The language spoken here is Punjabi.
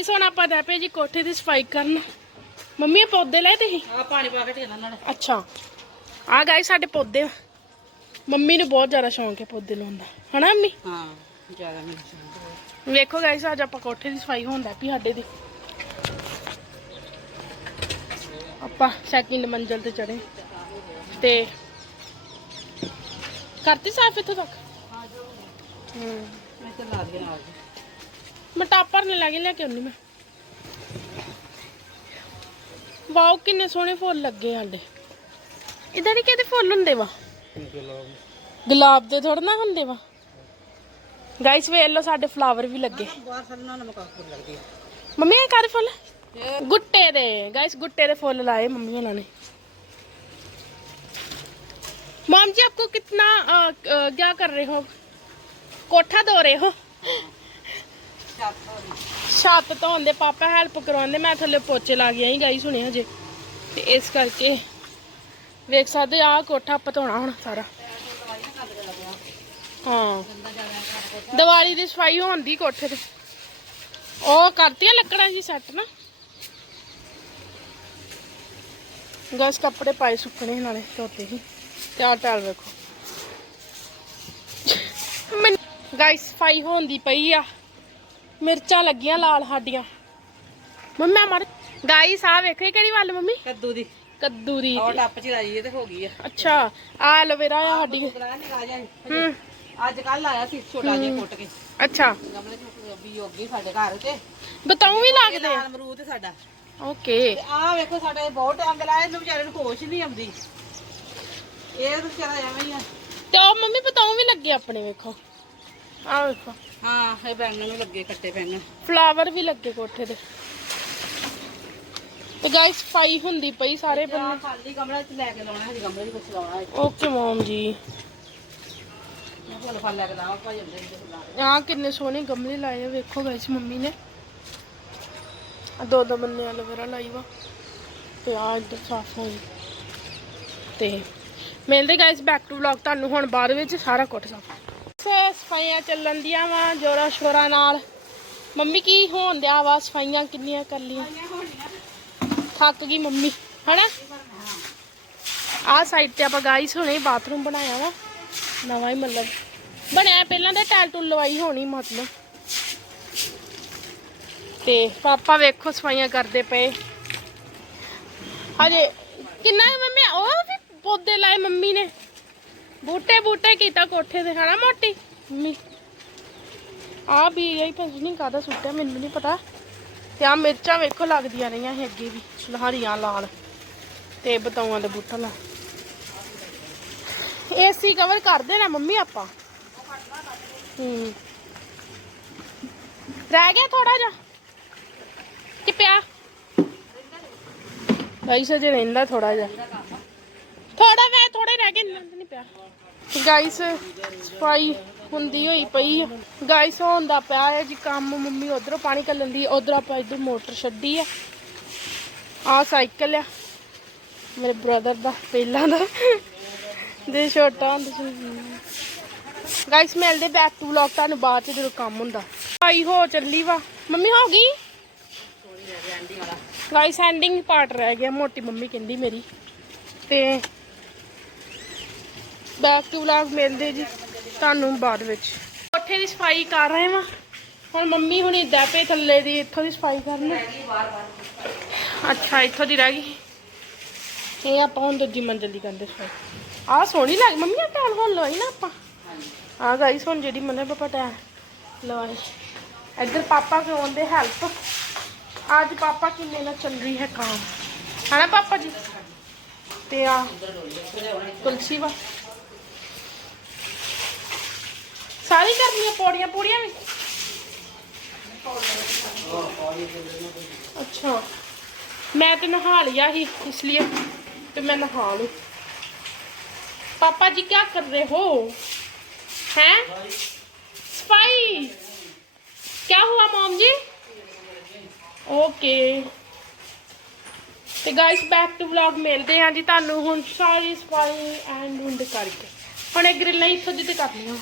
ਗਾਇਸ ਹੁਣ ਆਪਾਂ ਦੇ ਪਏ ਜੀ ਕੋਠੇ ਦੀ ਸਫ਼ਾਈ ਕਰਨ। ਮੰਮੀ ਇਹ ਪੌਦੇ ਲਏ ਤੁਸੀਂ? ਆ ਪਾਣੀ ਪਾ ਕੇ ਢੇਲਾ ਨਾਲ। ਅੱਛਾ। ਆ ਗਾਇਸ ਸਾਡੇ ਪੌਦੇ। ਮੰਮੀ ਨੂੰ ਬਹੁਤ ਜ਼ਿਆਦਾ ਸ਼ੌਂਕ ਹੈ ਪੌਦੇ ਲਾਉਣ ਦਾ। ਹਨਾ ਮੰਮੀ? ਹਾਂ ਜ਼ਿਆਦਾ ਨਹੀਂ ਵੇਖੋ ਗਾਇਸ ਅੱਜ ਆਪਾਂ ਕੋਠੇ ਦੀ ਸਫ਼ਾਈ ਹੁੰਦਾ ਵੀ ਸਾਡੇ ਦੀ ਆਪਾਂ ਸੈਕਿੰਡ ਮੰਜ਼ਲ ਤੇ ਚੜੇ ਤੇ ਕਰਤੀ ਸਾਫ਼ ਇੱਥੋਂ ਤੱਕ? ਹੂੰ ਮੈਂ ਤੇ ਲਾ ਦੇ ਨਾਲ। ਮੈਂ ਟਾਪਰ ਨੇ ਲੱਗੇ ਲੈ ਕੇ ਆਉਣੀ ਮੈਂ ਵਾਓ ਕਿੰਨੇ ਸੋਹਣੇ ਫੁੱਲ ਲੱਗੇ ਸਾਡੇ ਇਦਾਂ ਨਹੀਂ ਕਿਤੇ ਫੁੱਲ ਹੁੰਦੇ ਵਾ ਗੁਲਾਬ ਦੇ ਥੋੜਾ ਨਾ ਹੁੰਦੇ ਵਾ ਗਾਇਸ ਵੇਖ ਲਓ ਸਾਡੇ ਫਲਾਵਰ ਵੀ ਲੱਗੇ ਬਾਹਰ ਸਾਡੇ ਨਾਲ ਮਕਾਪੁਰ ਲੱਗਦੀ ਹੈ ਮੰਮੀ ਇਹ ਕਾਦੇ ਫੁੱਲ ਗੁੱਟੇ ਦੇ ਗਾਇਸ ਗੁੱਟੇ ਦੇ ਫੁੱਲ ਲਾਏ ਮੰਮੀ ਉਹਨਾਂ ਨੇ मॉम जी आपको कितना अ, अ, क्या कर रहे हो कोठा धो रहे हो ਛੱਤ ਧੋਂਦੇ ਪਾਪਾ ਹੈਲਪ ਕਰਵਾਉਂਦੇ, ਮੈਂ ਥੱਲੇ ਪੋਚੇ ਲਾ ਗਿਆ ਹੀ ਗਾਈ ਸੁਣਿਆ ਹਜੇ। ਤੇ ਇਸ ਕਰਕੇ ਵੇਖ ਸਕਦੇ ਆ ਕੋਠਾ ਆਪਾਂ ਧੋਣਾ ਹੁਣ ਸਾਰਾ। ਹਾਂ। ਦੀਵਾਲੀ ਦੀ ਸਫ਼ਾਈ ਹੁੰਦੀ ਕੋਠੇ ਤੇ। ਉਹ ਕਰਤੀਆਂ ਲੱਕੜਾਂ ਜੀ ਸੈੱਟ ਨਾ। ਗਸ ਕੱਪੜੇ ਪਾਏ ਸੁੱਕਣੇ ਨਾਲੇ, ਧੋਤੇ ਹੀ ਤੇ ਆ ਟਾਲ ਵੇਖੋ। ਗਾਇਸ ਸਫ਼ਾਈ ਹੁੰਦੀ ਪਈ ਆ। ਮਿਰਚਾਂ ਲੱਗੀਆਂ ਲਾਲ ਸਾਡੀਆਂ। ਮੰਮਾ ਮਰ। ਗਾਇਸ ਆ ਵੇਖੋ ਕਿਹੜੀ ਵੱਲ ਮੰਮੀ? ਕੱਦੂ ਦੀ। ਕੱਦੂ ਦੀ। ਉਹ ਟੱਪ ਚ ਲਾਈ ਇਹ ਤੇ ਹੋ ਗਈ ਆ। ਅੱਛਾ ਆ ਐਲੋਵੇਰਾ ਆ ਸਾਡੀ। ਆ ਹੂੰ। ਅੱਜ ਕੱਲ ਆਇਆ ਸੀ ਛੋਟਾ ਜਿਹਾ ਕੁੱਟ ਕੇ। ਅੱਛਾ। ਗਮਲੇ ਚ ਵੀ ਹੋ ਗਈ ਸਾਡੇ ਘਰ ਤੇ। ਬਤਾਉ ਵੀ ਲੱਗਦੇ ਆ ਅਮਰੂਦ ਸਾਡਾ। ਓਕੇ। ਆਹ ਵੇਖੋ ਸਾਡੇ ਬਹੁਤ ਟਾਈਮ ਲਾਇਆ ਇਹਨੂੰ ਵਿਚਾਰੇ ਨੂੰ ਹੋਸ਼ ਨਹੀਂ ਆਉਂਦੀ। ਇਹ ਤਾਂ ਵਿਚਾਰਾ ਐਵੇਂ ਹੀ ਆ। ਤੇ ਉਹ ਮੰਮੀ ਬਤਾਉ ਵੀ ਲੱਗੇ ਆਪਣੇ ਵੇਖੋ। ਆ ਵੇਖੋ। ਹਾਂ ਇਹ ਬੈਂਗਣ ਨੂੰ ਲੱਗੇ ਕੱਟੇ ਬੈਂਗਣ। ਫਲਾਵਰ ਵੀ ਲੱਗੇ ਕੋਠੇ ਤੇ। ਤੇ ਗਾਇਸ ਸਫ਼ਾਈ ਹੁੰਦੀ ਪਈ ਸਾਰੇ ਬੰਨੇ ਖਾਲੀ ਗਮਲਾ ਚ ਲੈ ਕੇ ਲਾਉਣਾ ਹੈ ਗਮਲੇ ਚ ਲਾਉਣਾ ਹੈ। ਓਕੇ ਮਮ ਜੀ। ਆ ਕਿੰਨੇ ਸੋਹਣੇ ਗਮਲੇ ਲਾਏ ਆ ਵੇਖੋ ਗਾਇਸ ਮੰਮੀ ਨੇ। ਆ ਦੋ ਦੋ ਬੰਨੇ ਐਲੋਵੇਰਾ ਲਾਈ ਵਾ। ਤੇ ਆ ਇੱਧਰ ਸਾਫ਼ ਹੋਈ ਤੇ ਮਿਲਦੇ ਗਾਇਸ ਬੈਕ ਟੂ ਵਲੌਗ ਤੁਹਾਨੂੰ ਹੁਣ ਬਾਅਦ ਵਿੱਚ ਸਾਰਾ ਕੁੱਟ ਸਾਫ਼। ਸਫਾਈਆਂ ਚੱਲਣ ਦੀਆਂ ਵਾ, ਜੋਰਾ ਸ਼ੋਰਾ ਨਾਲ। ਮੰਮੀ ਕੀ ਹੋਣ ਦਿਆ ਵਾ, ਸਫਾਈਆਂ ਕਿੰਨੀਆਂ ਕਰ ਲੀਆਂ ਥੱਕ ਗਈ ਮੰਮੀ, ਹਨਾ? ਆ ਸਾਈਡ ਤੇ ਆਪਾਂ ਗਾਇਸ ਹੁਣੇ ਬਾਥਰੂਮ ਬਣਾਇਆ ਵਾ, ਨਵਾਂ ਹੀ ਮਤਲਬ। ਬਣਿਆ, ਪਹਿਲਾਂ ਤਾਂ ਟੈਲ ਟੂਲ ਲਵਾਈ ਹੋਣੀ ਮਤਲਬ। ਤੇ ਪਾਪਾ ਵੇਖੋ ਸਫਾਈਆਂ ਕਰਦੇ ਪਏ। ਹਜੇ ਕਿੰਨਾ ਮੰਮੀ? ਉਹ ਵੀ ਪੌਦੇ ਲਾਏ ਮੰਮੀ ਨੇ। ਬੂਟੇ ਬੂਟੇ ਕੀਤਾ ਕੋਠੇ ਤੇ ਹਨਾ ਮੋਟੀ? ਮੰਮੀ ਆ ਵੀ ਇਹ ਪਤਾ ਨਹੀਂ ਕਾਹਦਾ ਸੁੱਟਿਆ, ਮੈਨੂੰ ਨਹੀਂ ਪਤਾ। ਤੇ ਆ ਮਿਰਚਾਂ ਵੇਖੋ ਲੱਗਦੀਆਂ ਰਹੀਆਂ ਸੀ ਅੱਗੇ ਵੀ, ਲਹਰੀਆਂ ਲਾਲ, ਤੇ ਬਤਾਉਆਂ ਦੇ ਬੂਟਾ ਲਾ। ਏਸੀ ਕਵਰ ਕਰ ਦੇਣਾ ਮੰਮੀ ਆਪਾਂ। ਹੂੰ। ਰਹਿ ਗਿਆ ਥੋੜਾ ਜਿਹਾ। ਕਿ ਪਿਆ? ਗਾਈਸ ਅਜੇ ਰਹਿੰਦਾ ਥੋੜਾ ਜਿਹਾ। ਥੋੜਾ ਵੇ ਥੋੜੇ ਰਹਿ ਗਏ। ਇੰਨਾ ਤਾਂ ਨਹੀਂ ਸਫ਼ਾਈ ਹੁੰਦੀ ਹੋਈ ਪਈ ਗਾਈਸ ਹੁੰਦਾ ਪਿਆ ਹੈ ਜੀ ਕੰਮ। ਮੰਮੀ ਉਧਰੋਂ ਪਾਣੀ ਕੱਲਣ ਦੀ, ਉਧਰ ਆਪਾਂ ਇਧਰ ਮੋਟਰ ਛੱਡੀ ਆ। ਆ ਸਾਈਕਲ ਆ। ਮੇਰੇ ਬ੍ਰਦਰ ਦਾ, ਪਹਿਲਾਂ ਦਾ। ਦੇ ਛੋਟਾ ਹੁੰਦਾ ਸੀ। ਗਾਇਸ ਮਿਲਦੇ ਬੈਕ ਟੂ ਵਲੌਗ ਤੁਹਾਨੂੰ ਬਾਅਦ ਚ ਜਦੋਂ ਕੰਮ ਹੁੰਦਾ। ਆਈ ਹੋ ਚੱਲੀ ਵਾ। ਮੰਮੀ, ਹੋ ਗਈ? ਗਾਇਸ ਐਂਡਿੰਗ ਪਾਰਟ ਰਹਿ ਗਿਆ। ਮੋਟੀ ਮੰਮੀ ਕਹਿੰਦੀ ਮੇਰੀ। ਤੇ ਬੈਕ ਟੂ ਵਲੌਗ ਮਿਲਦੇ ਜੀ ਤੁਹਾਨੂੰ ਬਾਅਦ ਵਿੱਚ। ਕੋਠੇ ਦੀ ਸਫ਼ਾਈ ਕਰ ਰਹੇ ਵਾਂ। ਹੁਣ ਮੰਮੀ ਹੁਣੀ ਡੈਪੇ ਥੱਲੇ ਦੀ, ਇੱਥੋਂ ਦੀ ਸਫ਼ਾਈ ਕਰਨ। ਅੱਛਾ, ਇੱਥੋਂ ਦੀ ਰਹਿ ਗਈ। ਇਹ ਆਪਾਂ ਹੁਣ ਦੂਜੀ ਮੰਜ਼ਿਲ ਦੀ ਕਰਦੇ ਸਫ਼ਾਈ। ਆਹ ਸੋਹਣੀ ਲੱਗ, ਮੰਮੀ ਆ ਟਾਲ ਹੁਣ ਲਵਾਈ ਨਾ ਆਪਾਂ। ਆ ਗਾਈਸ ਹੁਣ ਜਿਹੜੀ ਮਨੇ ਪਾਪਾ ਟਾਲ ਲਵਾਈ ਇੱਧਰ ਪਾਪਾ ਕਰਾਉਂਦੇ ਹੈਲਪ ਅੱਜ ਪਾਪਾ ਕਿੰਨੇ ਨਾਲ ਚੱਲ ਰਹੀ ਹੈ ਕੰਮ ਹੈ ਪਾਪਾ ਜੀ? ਤੇ ਆ ਤੁਲਸੀ ਵਾ। ਸਾਰੀ ਕਰਨੀ ਆ ਪੌੜੀਆਂ ਪੂੜੀਆਂ ਵੀ ਅੱਛਾ ਮੈਂ ਤੇ ਨਹਾ ਲਿਆ ਸੀ ਇਸ ਲਈ ਤੇ मैं नहा लूं पापा जी क्या कर रहे हो हैं सफाई क्या हुआ मॉम जी ਓਕੇ ਤੇ ਗਾਇਸ ਬੈਕ ਟੂ ਵਲੌਗ ਮਿਲਦੇ ਹਾਂ ਜੀ ਤੁਹਾਨੂੰ ਹੁਣ ਸਾਰੀ ਸਫਾਈ ਐਂਡ ਹੁੰਡ ਕਰਕੇ ਹੁਣ ਇਹ ਗ੍ਰਿਲਾਂ ਇੱਥੋਂ ਦੀ ਤੇ ਕਰ ਲਈਆਂ